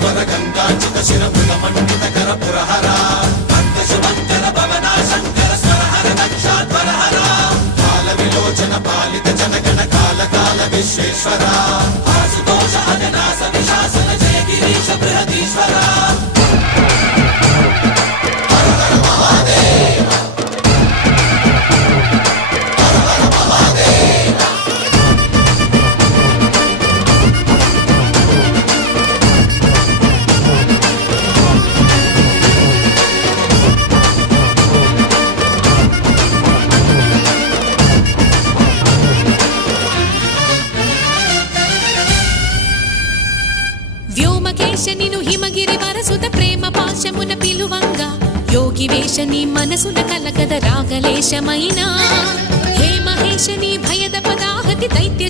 స్థావర గంగాచిత శిరముల మండిత కర పురహర భక్త శుభంకర భవనా శంకర స్వరహర దక్షాధ్వరహర కాల విలోచన పాలిత జనగణ కాల కాల విశ్వేశ్వర ఆశుతోష అజనాస విశాసన జయ గిరీశ బృహదీశ్వర వ్యోమకేశనిను హిమగిరి వరసుత ప్రేమ పాశమున పిలువంగా యోగి వేషని మనసున కలకద రాగలేశమైనా హే మహేశని భయద పదాహతి దైత్య